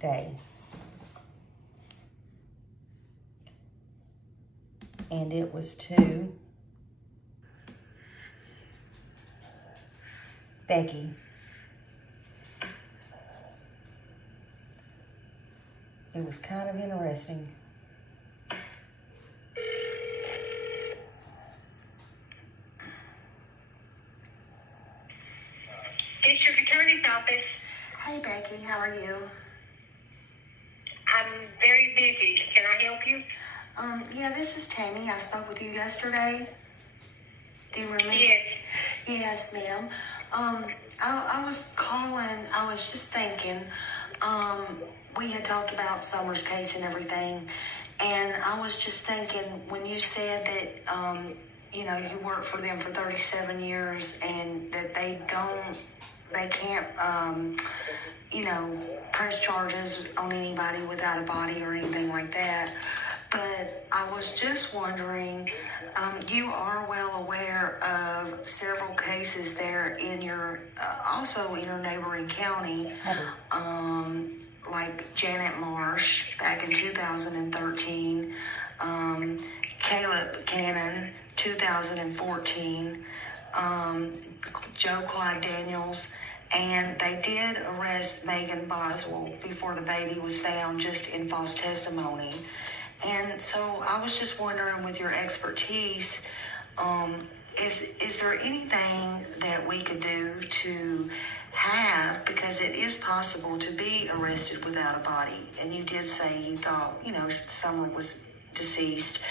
day. And it was to Becky. It was kind of interesting. District Attorney's Office. Hey Becky, how are you? I'm very busy. Can I help you? Yeah, this is Tammy. I spoke with you yesterday. Do you remember? Yes. Yes, ma'am. I was calling, I was just thinking, we had talked about Summer's case and everything, and I was just thinking, when you said that, you know, you worked for them for 37 years and that they can't, you know, press charges on anybody without a body or anything like that. But I was just wondering, you are well aware of several cases there in your, also in your neighboring county, like Janet Marsh back in 2013, Caleb Cannon, 2014, Joe Clyde Daniels, and they did arrest Megan Boswell before the baby was found just in false testimony. And so I was just wondering, with your expertise, is there anything that we could do to have, because it is possible to be arrested without a body, and you did say you thought, you know, someone was deceased.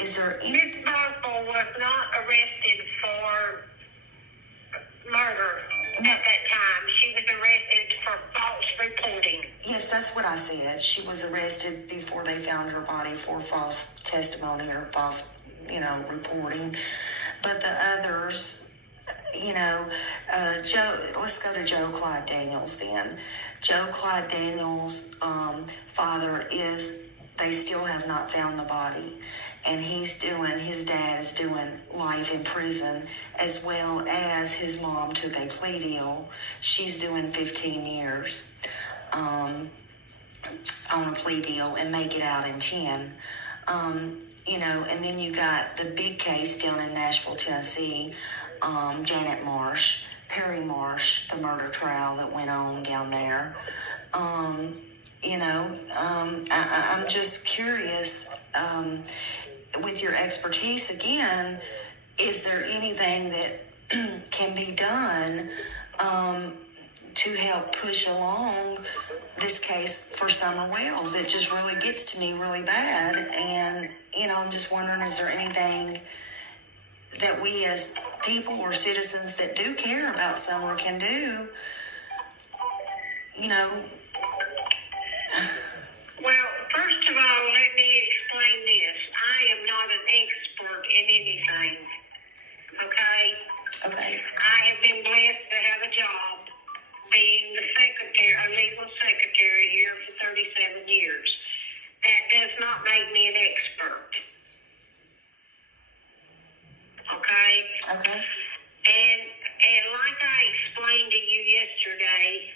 Is there any... Miss Boswell was not arrested for murder at that time. She was arrested for false reporting. Yes, that's what I said. She was arrested before they found her body for false testimony or false, you know, reporting. But the others, you know, Joe, let's go to Joe Clyde Daniels then. Joe Clyde Daniels' father they still have not found the body. And his dad is doing life in prison, as well as his mom took a plea deal. She's doing 15 years on a plea deal and may get out in 10. You know, and then you got the big case down in Nashville, Tennessee, Janet Marsh, Perry Marsh, the murder trial that went on down there. You know, I'm just curious, with your expertise again, is there anything that can be done to help push along this case for Summer Wells? It just really gets to me really bad, and you know, I'm just wondering, is there anything that we as people or citizens that do care about Summer can do? You know. Well, first of all, let me explain this. I am not an expert in anything, okay? Okay. I have been blessed to have a job being the secretary, a legal secretary here for 37 years. That does not make me an expert. Okay? Okay. And like I explained to you yesterday,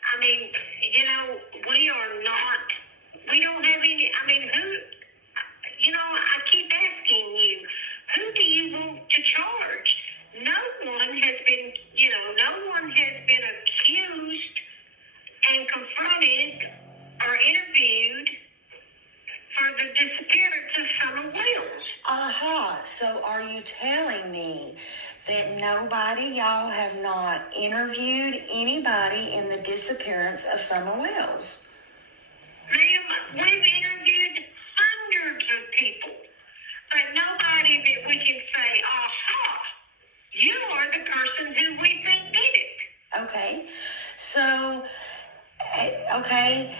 I mean, you know, we don't have any, I mean, who, you know, I keep asking you, who do you want to charge? No one has been accused and confronted or interviewed for the disappearance of Summer Wells. Aha, so are you telling me that y'all have not interviewed anybody in the disappearance of Summer Wells? Ma'am, we've interviewed hundreds of people, but nobody that we can say, aha, you are the person who we think did it. Okay, so, okay,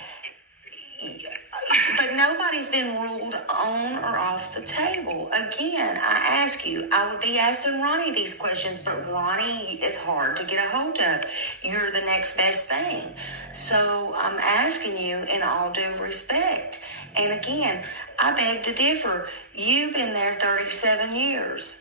but nobody's been ruled on or off the table. Again, I ask you, I would be asking Ronnie these questions, but Ronnie is hard to get a hold of. You're the next best thing. So I'm asking you in all due respect. And again, I beg to differ. You've been there 37 years.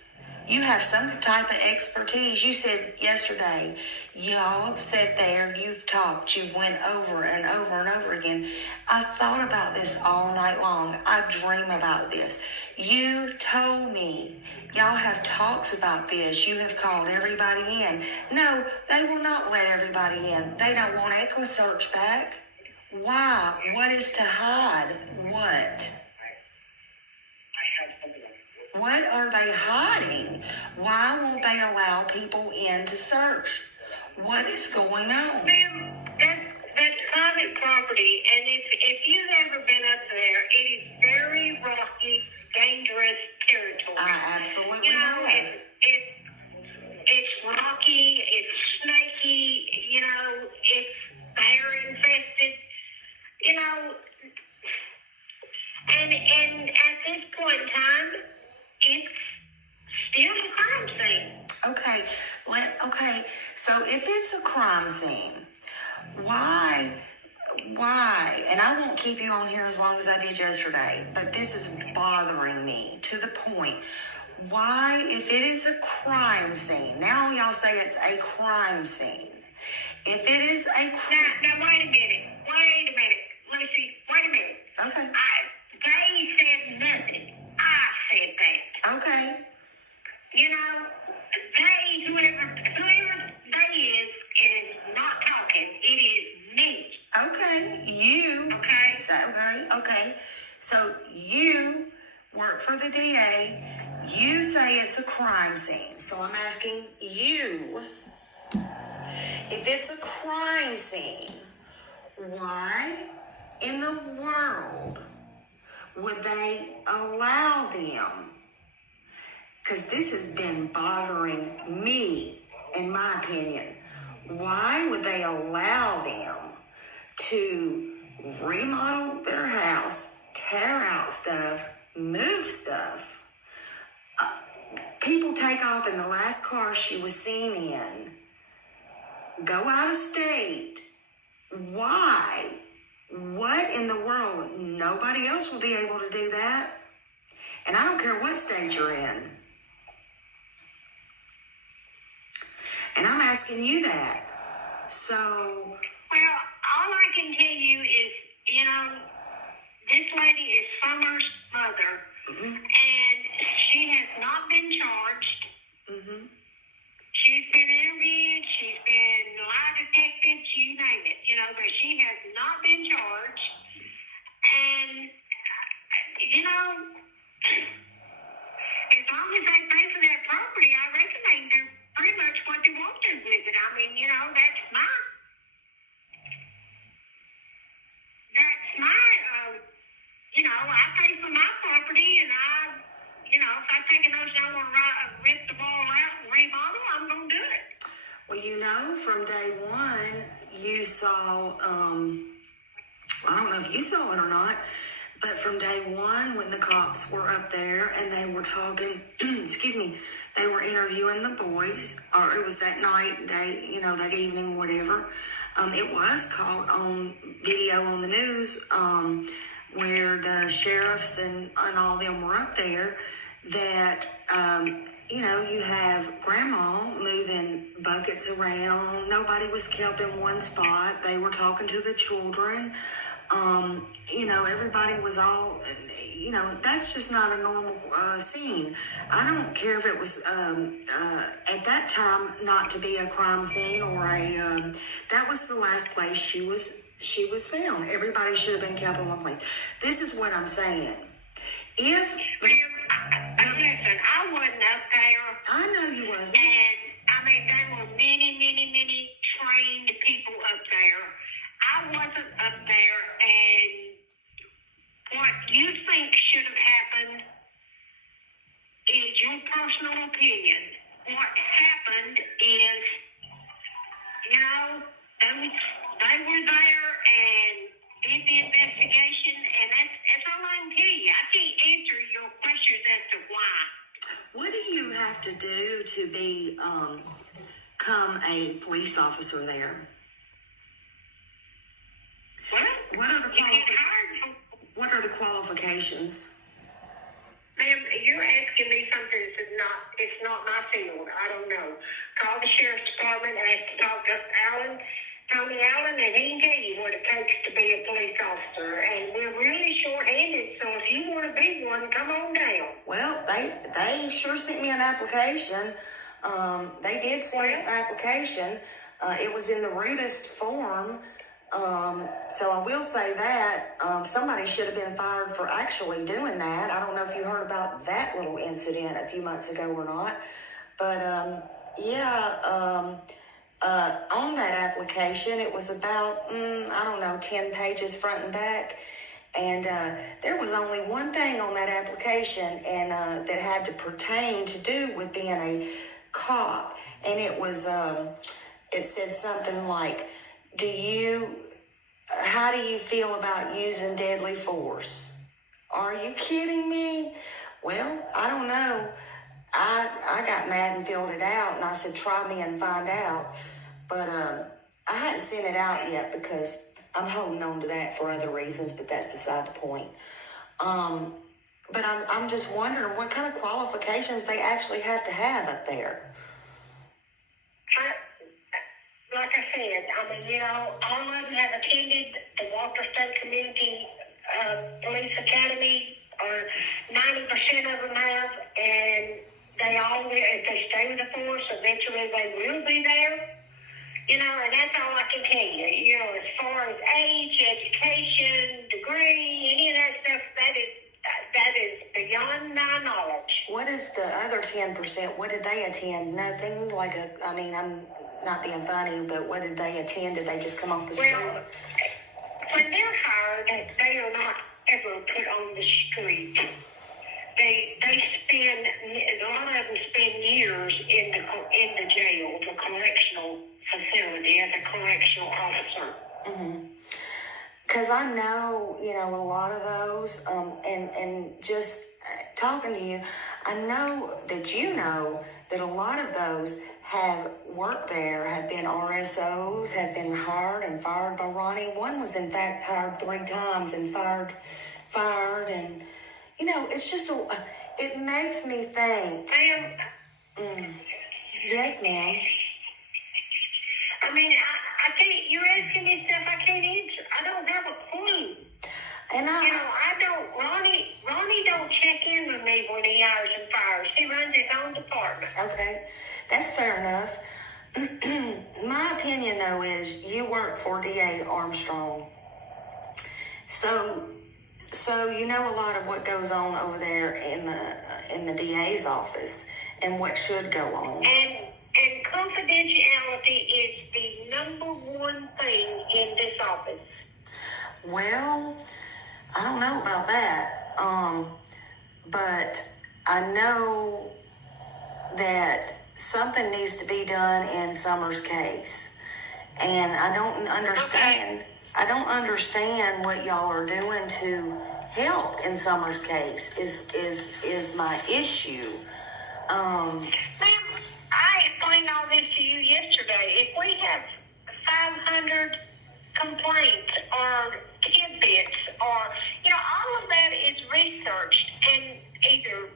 You have some type of expertise. You said yesterday, y'all sat there, you've talked, you've went over and over and over again. I've thought about this all night long. I dream about this. You told me y'all have talks about this. You have called everybody in. No, they will not let everybody in. They don't want Echo Search back. Why? What is to hide? What? What are they hiding? Why won't they allow people in to search? What is going on? Ma'am, that's private property, and if you've ever been up there, it is very rocky, dangerous territory. I absolutely You know, have. it's rocky, it's snaky, you know, it's bear infested, you know, and at this point in time, it's still a crime scene. Okay, so if it's a crime scene, why, and I won't keep you on here as long as I did yesterday, but this is bothering me to the point. Why, if it is a crime scene, now y'all say it's a crime scene. If it is a Now, wait a minute, Lucy, wait a minute. Okay. They said nothing. I said that. Okay. You know, whoever they is not talking. It is me. Okay. You. Okay. Okay. So you work for the DA. You say it's a crime scene. So I'm asking you, if it's a crime scene, why in the world would they allow them? Because this has been bothering me, in my opinion. Why would they allow them to remodel their house, tear out stuff, move stuff? People take off in the last car she was seen in, go out of state. Why? What in the world? Nobody else will be able to do that. And I don't care what state you're in. And I'm asking you that. So. Well, all I can tell you is, you know, this lady is Summer's mother, and she has not been charged. She's been interviewed, she's been lie detected, you name it, you know, but she has not been charged. And, you know, as long as they pay for that property, I reckon they can do pretty much what they want to with it. I mean, you know, that's my, you know, I pay for my property, and you know, if I take a notion I want to rip the wall out and remodel, I'm going to do it. Well, you know, from day one, you saw, I don't know if you saw it or not, but from day one, when the cops were up there and they were talking, they were interviewing the boys, or it was that night, day, you know, that evening, whatever. It was caught on video on the news, where the sheriffs and all them were up there, that, you know, you have grandma moving buckets around. Nobody was kept in one spot. They were talking to the children. You know, everybody was all, you know, that's just not a normal scene. I don't care if it was at that time not to be a crime scene or that was the last place she was found. Everybody should have been kept in one place. This is what I'm saying. Listen, I wasn't up there. I know you wasn't. And, I mean, there were many trained people up there. I wasn't up there, and what you think should have happened is your personal opinion. What happened is, you know, they were there and did the investigation, and that's all I can tell you. I can't answer your questions as to why. What do you have to do to become a police officer there? What are the qualifications? Ma'am, you're asking me something that's not my field. I don't know. Call the sheriff's department, ask to talk to Tony Allen, and he can tell you what it takes to be a police officer. And we're really short-handed, so if you want to be one, come on down. Well, they sure sent me an application. They did send me an application. It was in the rudest form. So I will say that somebody should have been fired for actually doing that. I don't know if you heard about that little incident a few months ago or not. But on that application, it was about, 10 pages front and back. And there was only one thing on that application and that had to pertain to do with being a cop. And it was, it said something like, how do you feel about using deadly force? Are you kidding me? Well, I don't know. I got mad and filled it out, and I said, try me and find out. But I hadn't sent it out yet because I'm holding on to that for other reasons, but that's beside the point. But I'm just wondering what kind of qualifications they actually have to have up there. Like I said, all of them have attended the Walker State Community Police Academy, or 90% of them have, and they all, if they stay with the force, eventually they will be there. And that's all I can tell you. As far as age, education, degree, any of that stuff, that is beyond my knowledge. What is the other 10%? What did they attend? Nothing like I'm not being funny, but what did they attend? Did they just come off the street? Well, when they're hired, they are not ever put on the street. They spend, a lot of them spend years in the jail, the correctional facility, as a correctional officer. Mm-hmm. Because I know, a lot of those, and just talking to you, I know that a lot of those have worked there, have been RSOs, have been hired and fired by Ronnie. One was, in fact, hired 3 times and fired, and, it's just, it makes me think. Ma'am? Yes, ma'am. I think you're asking me stuff I can't answer. I don't have a clue. And I don't, Ronnie don't check in with me when he hires and fires. He runs his own department. Okay, that's fair enough. My opinion, though, is you work for DA Armstrong. So you know a lot of what goes on over there in the DA's office and what should go on. And confidentiality is the number one thing in this office. Well, I don't know about that. But I know that something needs to be done in Summer's case. And I don't understand. Okay. I don't understand what y'all are doing to help in Summer's case is my issue. Ma'am, I explained all this to you yesterday. If we have 500 complaints or tidbits or, all of that is researched, and either,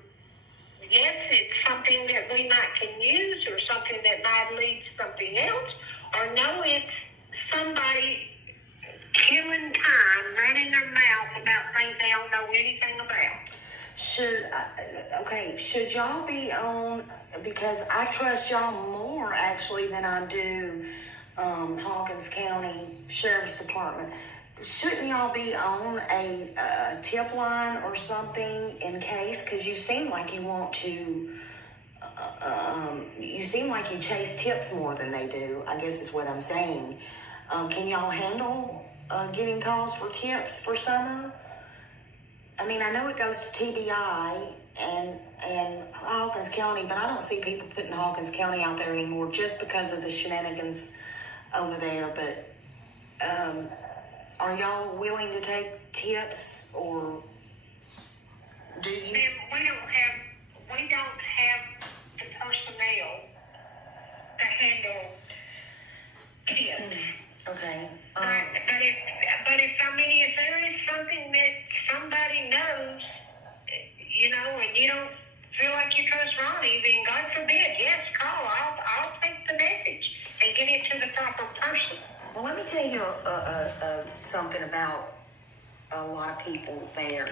yes, it's something that we might can use or something that might lead to something else, or no, it's somebody killing time, running their mouth about things they don't know anything about. Should y'all be on, because I trust y'all more actually than I do Hawkins County Sheriff's Department. Shouldn't y'all be on a tip line or something in case? Because you seem like you want to, you seem like you chase tips more than they do, I guess is what I'm saying. Can y'all handle getting calls for tips for Summer? I know it goes to TBI and Hawkins County, but I don't see people putting Hawkins County out there anymore just because of the shenanigans over there. But are y'all willing to take tips, or do you? Ma'am, we don't have the personnel to handle tips. Okay. If there is something that somebody knows, and you don't feel like you trust Ronnie, then God forbid you something about a lot of people there.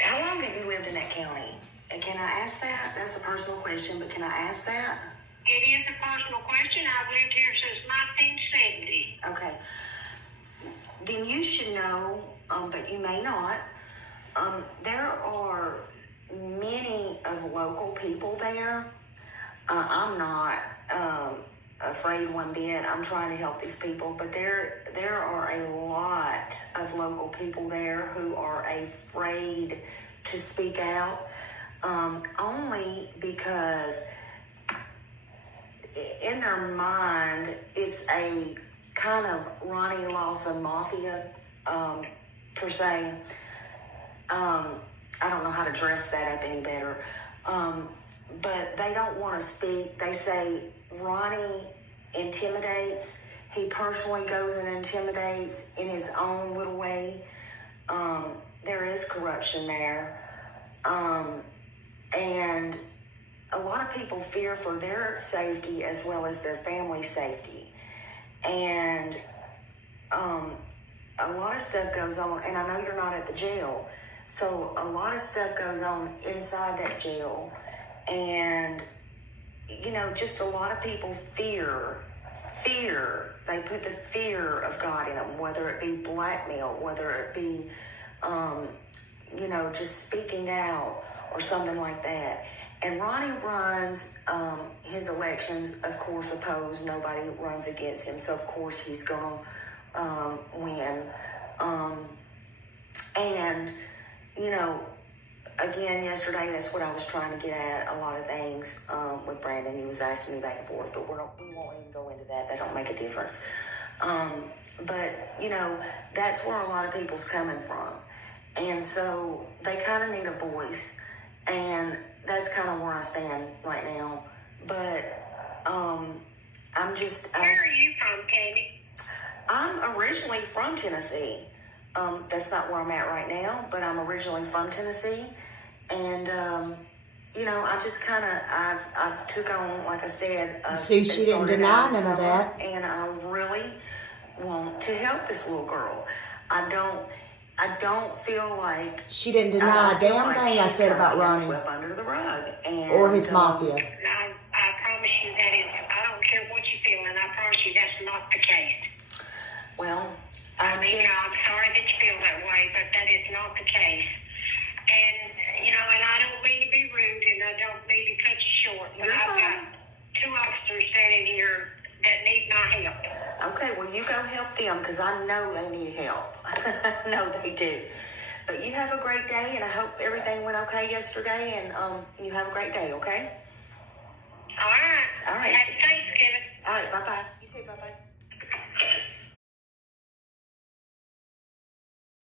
How long have you lived in that county? And can I ask that? That's a personal question, but can I ask that? It is a personal question. I've lived here since 1970. Okay. Then you should know, but you may not. There are many of local people there. I'm not afraid one bit. I'm trying to help these people, but there are a lot of local people there who are afraid to speak out, only because in their mind it's a kind of Ronnie Lawson mafia per se. I don't know how to dress that up any better. But they don't want to speak. They say Ronnie intimidates. He personally goes and intimidates in his own little way. There is corruption there. And a lot of people fear for their safety as well as their family's safety. And a lot of stuff goes on. And I know you're not at the jail. So a lot of stuff goes on inside that jail. And, you know, just a lot of people fear. They put the fear of God in them, whether it be blackmail, whether it be, you know, just speaking out or something like that. And Ronnie runs his elections, of course, opposed. Nobody runs against him. So, of course, he's going to win. And, you know, again, yesterday, that's what I was trying to get at, a lot of things with Brandon. He was asking me back and forth, but we won't even go into that. That don't make a difference. But, you know, that's where a lot of people's coming from. And so they kind of need a voice. And that's kind of where I stand right now. But I'm just... Where are you from, Tammy? I'm originally from Tennessee. That's not where I'm at right now, but I'm originally from Tennessee. And, you know, I just kind of, I've took on, like I said, see, she didn't deny none of that. And I really want to help this little girl. I don't feel like she didn't deny a damn thing I said about Ronnie swept under the rug and, or his mafia. I promise you that is. I don't care what you feel, and I promise you that's not the case. Well, I'm sorry that you feel that way, but that is not the case. And, you know, and I don't mean to be rude, and I don't mean to cut you short, but I've got 2 officers standing here that need my help. Okay, well, you go help them, because I know they need help. No, they do. But you have a great day, and I hope everything went okay yesterday, and you have a great day, okay? All right. All right. Happy Thanksgiving. All right, bye-bye. You too, bye-bye.